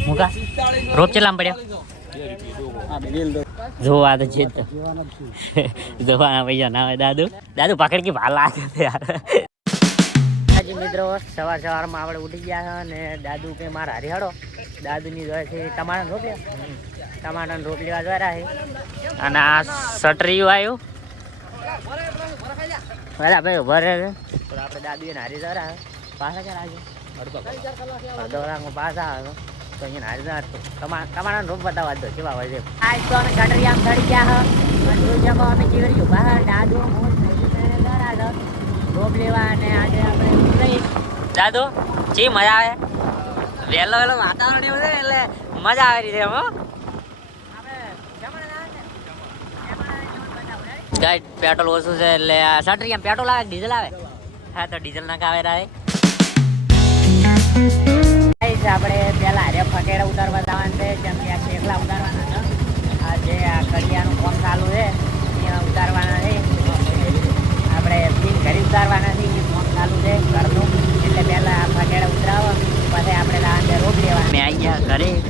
મુકા રોપ ચેલામ પડ્યો જોવા તો છે જોવાના પૈસા ના હોય દાદુ દાદુ પકડ કે ભાલા યાર મિત્રો સવારમાં આપણે ઉઠી ગયા છે અને દાદુ કે મારા હરિયાળો દાદુની જોડે છે ટમાટાનો રોપ લેવા દ્વારા છે અને આ સટરીયું આવ્યું બરાબર ભાઈ ઉભા રહે તો આપણે દાદુ એને હારી દ્વારા પાછા ક્યાં આજે અડધો કલાકમાં પાછા આવે તો અહીંયા હારી જવા ટમાટાનો રોપ બતાવવા દો કેવા હોય છે આજ તો અમે ગટરી આમ ચડી ગયા છે અમે જીવડ્યું બહાર દાદુ રોપ લેવા અને આજે આપણે દાદુ જી મજા આવે વહેલો વહેલો વાતાવરણ એવું છે એટલે મજા આવે રીતે હો પેટ્રોલ ઓછું છે એટલે સટરી આમ પેટ્રોલ આવે ડીઝલ આવે હા તો ડીઝલ ના કાવે રહે આપણે પેલા હારે ફકેડા ઉતારવા જવાનું છે જેમ કે આ ખેખલા ઉતારવાના છે આ જે આ કડિયાનું કામ ચાલુ છે ત્યાં ઉતારવાના છે આપણે ઘરે ઉતારવાના છે કામ ચાલુ છે ઘરનું એટલે પહેલા આ ફકેડા ઉતરાવો પછી આપણે અંદર રોપ લેવા મેં આવી ગયા ઘરે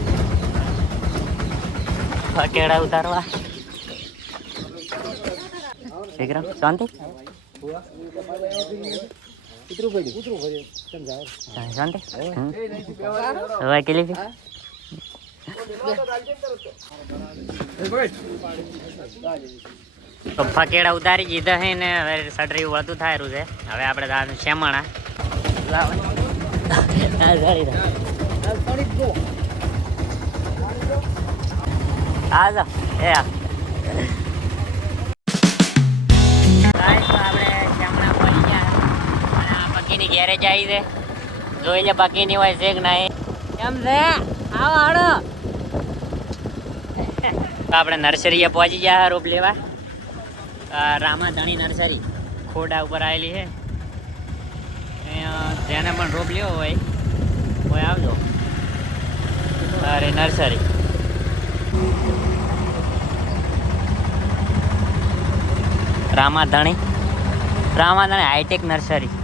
ફકેડા ઉતારવા વિક્રમ શાંતિ શાંતિ હવે કેટલી ફી તો ફકેડા ઉતારી દીધા છે ને હવે સટરી વળતું થાય છે હવે આપણે શેમણા હા એ ગેરેજ આવી છે જોઈ લે બાકીની હોય છે કે ના કેમ છે આવો હાડો આપણે નર્સરીએ પહોંચી ગયા રોપ લેવા રામાધણી નર્સરી ખોડા ઉપર આવેલી છે જેને પણ રોપ લેવો હોય કોઈ આવજો અરે નર્સરી રામાધણી હાઈટેક નર્સરી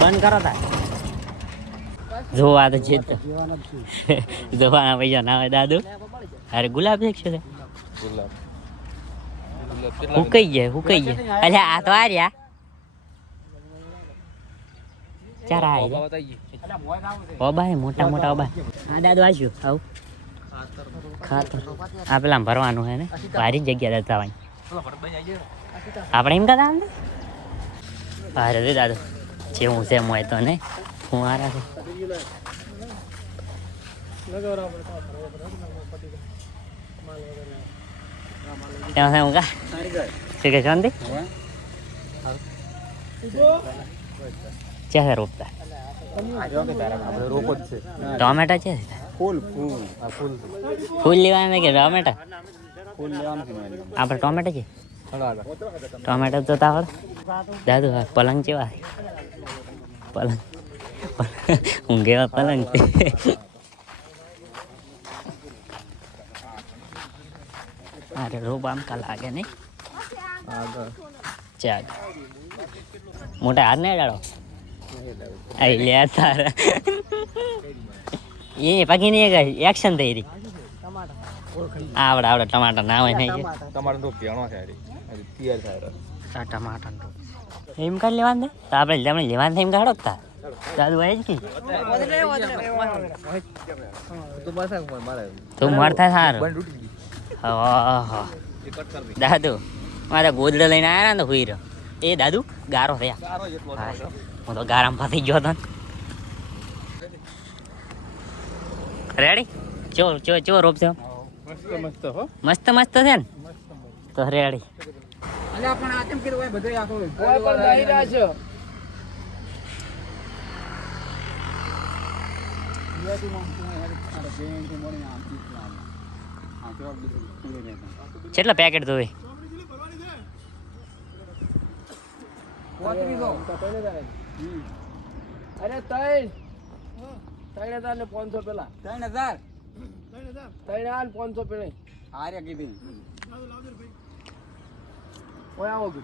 બંધ કરો તા જોવા તો છે જોવાના પૈસા ના હોય દાદુ અરે ગુલાબ દેખશે હુકાઈ જાય અલ્યા આ તો આ રહ્યા ચાર ઓબા મોટા ઓબા હા દાદુ આશું આવું ખાતર આ પેલા ભરવાનું હે ને ભારી જગ્યા જતા હોય આપણે એમ કહેતા ને અરે રે દાદુ જેવું છે હોય તો ને હું આ રાખું ત્યાં હું કા ઠીક છે શાંતિ ક્યાં રોપતા ટોમેટા છે ફૂલ લેવાના કે ટોમેટા આપણે ટોમેટા છે ટોમેટો તો આવડે દાદુ હા પલંગ કેવા પલંગ ઊંઘેવા પલંગ અરે રોપ આમ કા લાગે નહીં ચાલ મોટા હાથ નહીં ડાળો લે તારા એ પાકી નહીં એક્શન થઈ રહી આવડે ટમાટર ના હોય નહીં ટમાટર એમ કાઢ લેવાનું દે તો આપણે લેવાનું એમ કાઢો તા દાદુ આવી જ કી તું મર થાય સારું દાદુ મારા ગોદડો લઈને આવ્યા ને હુઈ રહ્યો એ દાદુ ગારો થયા હું તો ગારામ ફસી ગયો હતો રેડી ચો રોપ છે મસ્ત છે ને તો રેડી કેટલા પેકેટ ધોવે અરે 3,000 ને 500 પેલા 3,500 પેલા આર્યા કીધી ઓય આવો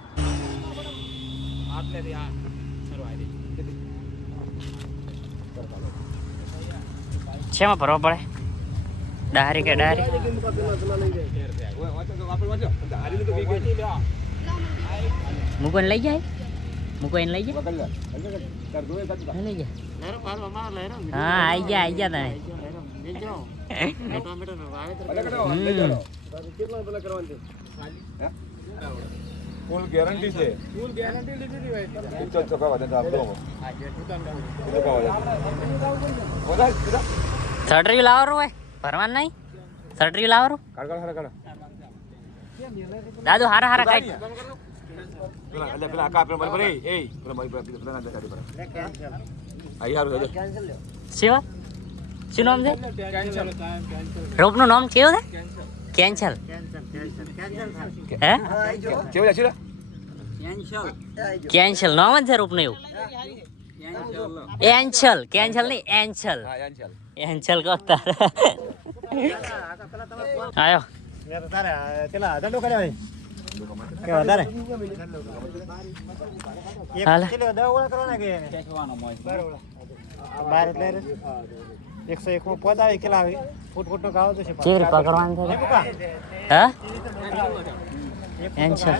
શેમાં ભરવા પડે? ડારી કે ડારી? મૂકો લઈ જાય? મૂકો એને લઈ જાય? લઈ જાય. હા આઈ ગયા તમે. ફૂલ ગેરંટી છે. ફૂલ ગેરંટી લીધી હોય તો ચોકા વધે આપતો. સટરી લાવવાનું હોય ભરવાનું નહીં? સટરી લાવવાનું કાઢ. દાદુ હારા હારા કાઢ. પેલા આકા આપણે બરાબર એ પેલા પેલા ના ગાડી પર આઈ હારું છે. શિવા શું નામ છે? રોપનું નામ કેવું છે? કેન્સલ. હે કેવું છે? કેન્સલ નામ જ છે રોપનું એવું. એન્ચલ કેન્સલ નહીં એન્ચલ. હા યાંચલ. એન્ચલ કહો તારે. આયો પેલા દંડો કર્યા કે વધારે હાલે. કિલો દવા ઓળા કરવાના કે બાર એટલે 101 માં પોત આવી કેટલા આવી ફૂટ નો ગાવ તો છે ચીર પકડવાનું છે. હા એન્ચલ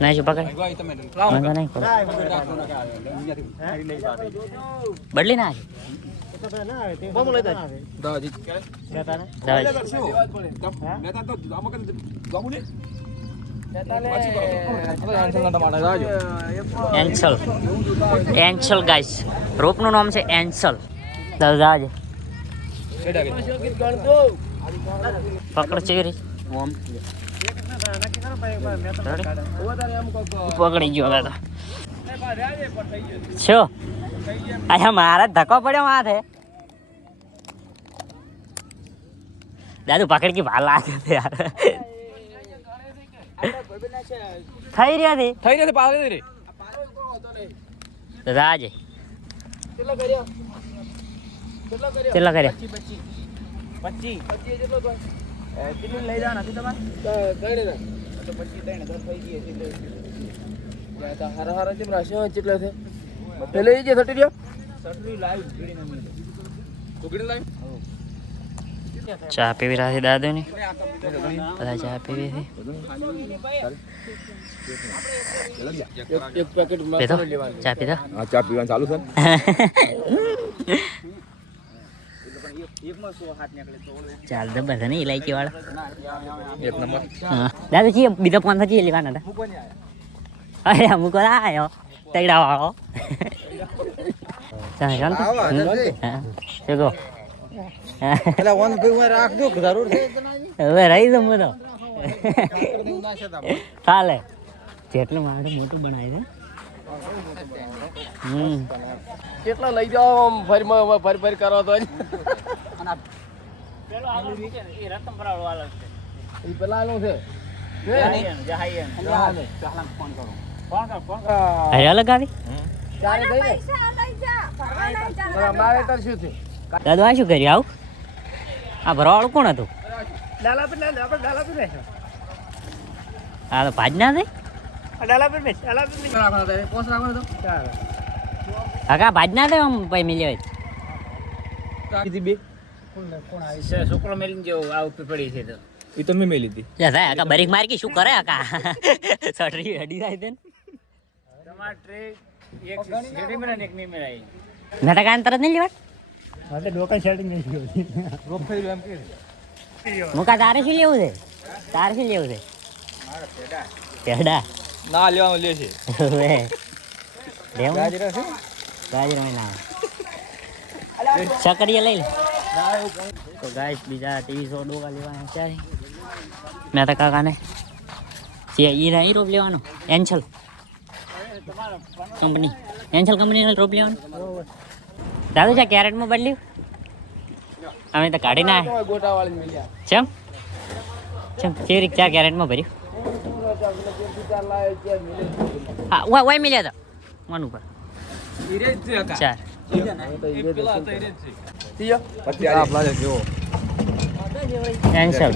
નહીં શું પકડ વાંધો નહીં કરો. બદલી નાખ. ના આવે તે બમો લઈ ના જાય. આવે દાજી. લેતા ને દાવાજ. મેતા તો આમાં કરી ગામુ ને. એન્ચલ એન્ચલ ગાઈસ રોપનું નામ છે એન્ચલ. દાદા પકડ ચીરી નક્કી કરો ભાઈ મેં તો પકડી ગયો હવે તો. શું અહીંયા મારા ધક્કો પડ્યો માથે. દાદુ પકડ કે ભાલ લાગે છે યાર. થઈ રહ્યા છે થઈ નથી પાડે રે. દાદા આજે કેટલા કર્યા? કેટલા કર્યા? 25 જેટલો તો કેટલી લઈ જવાના હતી તમારે? કઈ રે તો 25 દઈને 10 થઈ ગઈ એટલે તો હારા જેમ રાશિ કેટલા છે? પેલે જે 30 રહ્યો 30 લાઈવ ગીડી નમી તો ગીડી લાઈવ ચા પીવી રહ્યા છે દાદુની. બધા ચા પીવી છે. એક પેકેટ પીધો ચા પીધો. હા ચા પીવાનું ચાલુ છે. ચાલ દબર છે ને ઇલાયચી વાળા. એક નંબર. હા દાદુ જી બીજો 500 લેવાના હતા. અરે અમુક આવ્યો તૈડા વાળો. ચાલ ચાલ ચલો પેલા વન ભાઈ રાખજો જરૂર છે હવે રહી જમ બધો ચાલે. જેટલું મારે મોટું બનાવી દે. કેટલા લઈ જાઓ આમ ફરી કરો તો પેલા એનું છે હરે લગાવી ચારે થઈ ને મારે તાર શું છે? દાદુ આ શું કર્યું આવું? આ ભરવાવાળું કોણ હતું? ડાલા પર આ તો ભાજ ના થઈ. ડાલા પર રાખવાનો તારે પોસ રાખવાનો તો કાકા ભાજ ના થઈ આમ ભાઈ મિલ્યો કીધી બે શુક્ર મેલીને જેવું આવું પડી છે તો એ તો મેં મેલી હતી. ભાઈ આકા બરીક માર કે શું કરે આકા સટરી હડી જાય છે તમાર ટ્રેક એક સીધી મેરા એક નહીં મેરાઈ નાટક આન તરત નહીં લેવા. એટલે ડોકા સેટિંગ નહીં ગયો રોપ થઈ રહ્યો એમ કે મુકા તારે શું લેવું છે? તારે શું લેવું છે? પેડા ના લેવાનું લે છે. હવે લેવું ગાજરા છે ગાજર ના સકડીયા લઈ લે. તો ગાઈસ બીજા 2300 ડોકા લેવાના છે. મેં તો કાકાને જે ઈ રોપ લેવાનો એન્ચલ કંપની રોપ લેવાનો. દાદુ છે કેરેટમાં બદલ્યું અમે તો કાઢી ના ગોટા વાળી મેલ્યા ચમ ચેરી 4 કેરેટમાં ભર્યું. હા વાય મિલ્યા હતા મન ઉપર 4 કેન્સલ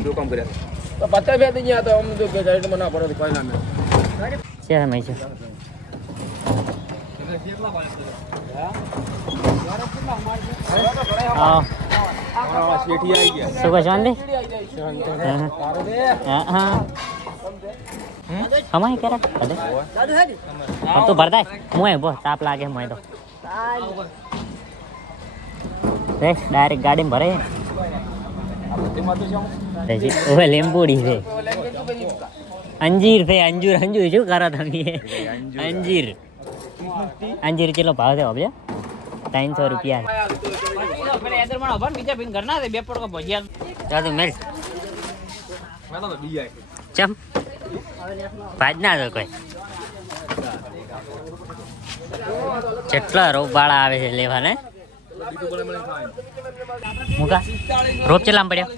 તો પત્તા બે થઈ ગયા તો અમ તો કે ગાઈડ માં ના પડે કોઈ ના મે છે મેં છે હા શેઠી આવી ગયા શું કહો શાંતિ હા હા હમાય કરે अब तो भरता है मुँह है वो ताप लागे मुँह तो देख डायरेक्ट गाड़ी में भरे ओए લીંબુડી છે અંજીર છે અંજૂર અંજૂર શું કરો તમે અંજીર અંજીર કેટલો ભાવ છે હવે 300 રૂપિયા ચાલો મેલ ચમ ભાજ ના દો કોઈ જેટલા રોપવાળા આવે છે લેવા ને મુકા રોપ ચલામ પડ્યો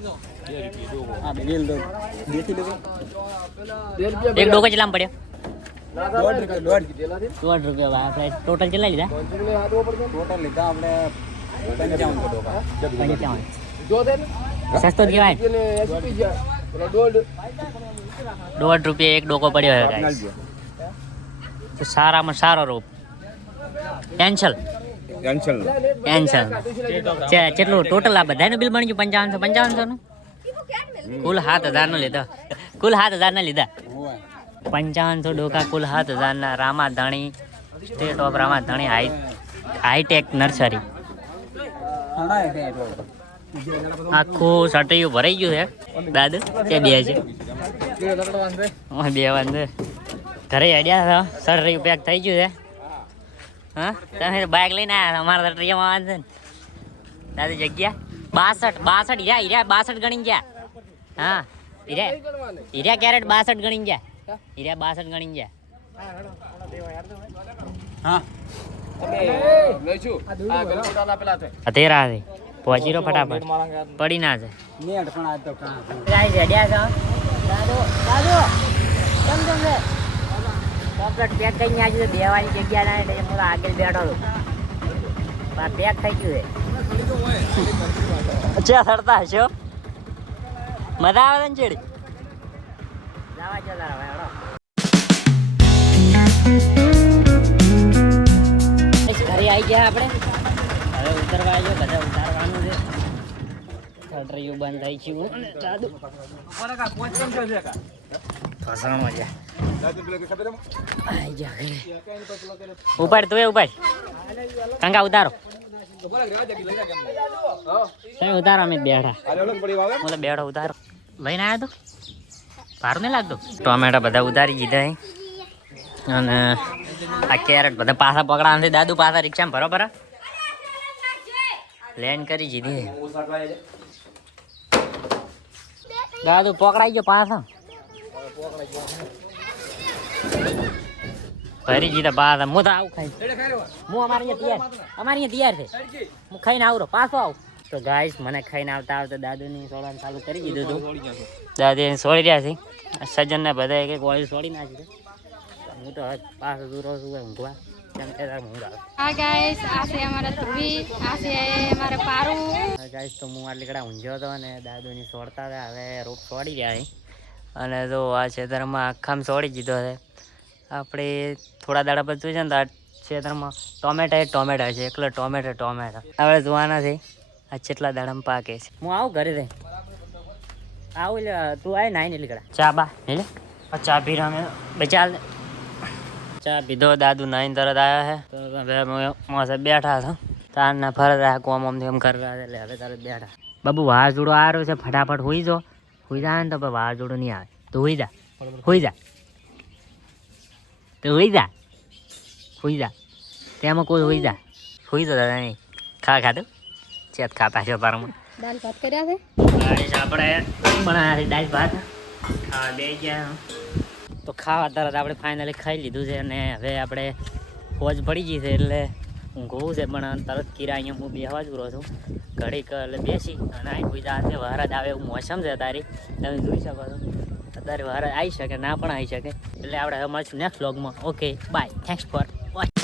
એક ડોકો ચલામ પડ્યો ₹1.5 આપણે ટોટલ ચલાવી લીધા ટોટલ લીધા આપણે 55 સસ્તો જ કહેવાય ₹1.5 એક ડોકો પડ્યો છે guys. તો સારામાં સારો રોપ કેન્સલ કેટલું ટોટલ આ બધાનું બિલ બની ગયું 5500 નું કુલ 7000 નું લીધા કુલ 7000 ના લીધા 5500 ડોકા કુલ 7000 ના રામાધણી સ્ટેટ ઓફ રામાધણી હાઈટેક નર્સરી આખું સટૈયું ભરાઈ ગયું છે દાદુ તે બે છે બે વાંધો ઘરે અડ્યા છો સટૈયું પેક થઈ ગયું છે હા તમે બાઇક લઈને આવ્યા અમારા સટૈયામાં વાંધો ને દાદુ જગ્યા 62 હીરા 62 ગણી ગયા હા હીરા કેરેટ 62 ગણી ગયા હીરા 62 ગણી ગયા હા તેરા છે પહોંચી રહ્યો ફટાફટ પડી ના છે ગાઈસ હેડ્યા છો દાદુ કેમ છે કોમ્પ્લેટ પેક કરીને આવી છે બેવાની જગ્યા ના એટલે હું આગળ બેઠો છું પેક થઈ ગયું છે અચ્છા સરતા હશો મજા આવે ને ચેડી જવા જો તારા ભાઈ ઘરે આવી ગયા આપણે હવે ઉતરવા આવ્યો બધા ઉતારવાનું છે છટરીઓ બંધ થઈ ગયું અને દાદુ ફસાણમાં જા ઉપાડ તું ઉપાડ કંકા ઉતારો ઉતારો અમે બેઠા બોલે બેઠો ઉતારો લઈને આવ્યા તો સારું નહીં લાગતું ટોમેટો બધા ઉતારી દીધા અને આ કેરેટ બધા પાછા પકડાવા છે દાદુ પાછા રિક્ષામાં બરોબર લેન્ડ કરી દીધી દાદુ પકડાઈ ગયો પાછા ભરી જીધા પાછા હું તો આવું ખાઈ હું અમારે તૈયાર છે હું ખાઈને આવરો પાછો આવું તો ગાઈસ મને ખાઈને આવતા દાદુની સોડવાનું ચાલુ કરી દીધું હતું દાદુ એને સોડી રહ્યા છે સજ્જન ને બધા એક ઓઇલ સોડી નાખી છે હું તો પાછો દૂરો છું ઊંઘવા हाय गाइस આ છે અમારા ધ્રુવી આ છે અમારા પારુ ગાઈસ તો હું આટલી કડા ઊંઝ્યો હતો અને દાદુની સોડતા હતા હવે રોપ સોડી રહ્યા છે અને જો આ ખેતરમાં આખામાં સોડી દીધો છે આપણે થોડા દાડા પછી છે ને તો આ ખેતરમાં ટોમેટા છે એકલો ટોમેટા આપણે જોવાના છે આ કેટલા દાડામાં પાકે છે હું આવું ઘરે થઈ આવું તું આય નાઈ નીકળી કડા ચા બા લે ચા પી અમે બચાલ ચા પીધો દાદુ નાઈને તરત આવ્યા છે તો હવે બેઠા છો તારના ફરજ રહ્યા કોમ એમ કરવા એટલે હવે તરત બેઠા બાબુ વાવાઝોડું આ રહ્યું છે ફટાફટ હોઈ જો હોઈ જાય ને તો વાવાઝોડું નહીં આવે તો હોઈ જા તો હોઈ જા તેમાં કોઈ હોઈ જો દાદા નહીં ખાધું ચેત ખાતા છો પારમાં દાલ ભાત કર્યા છે આપણે બનાવ્યા છે દાલ ભાત ખાવા બે ગયા તો ખાવા તરત આપણે ફાઇનલી ખાઈ લીધું છે અને હવે આપણે ફોજ પડી ગઈ છે એટલે ઊંઘવું છે પણ તરત કિરા અહીંયા હું બેસવા જ ઉરો છું ઘડીક એટલે બેસી અને અહીં કોઈ જાતે વરસાદ આવે એવું મોસમ છે તારી તમે જોઈ શકો છો અત્યારે વરસાદ આવી શકે ના પણ આવી શકે એટલે આપણે હવે મળશું નેક્સ્ટ વ્લોગમાં okay bye thanks for watching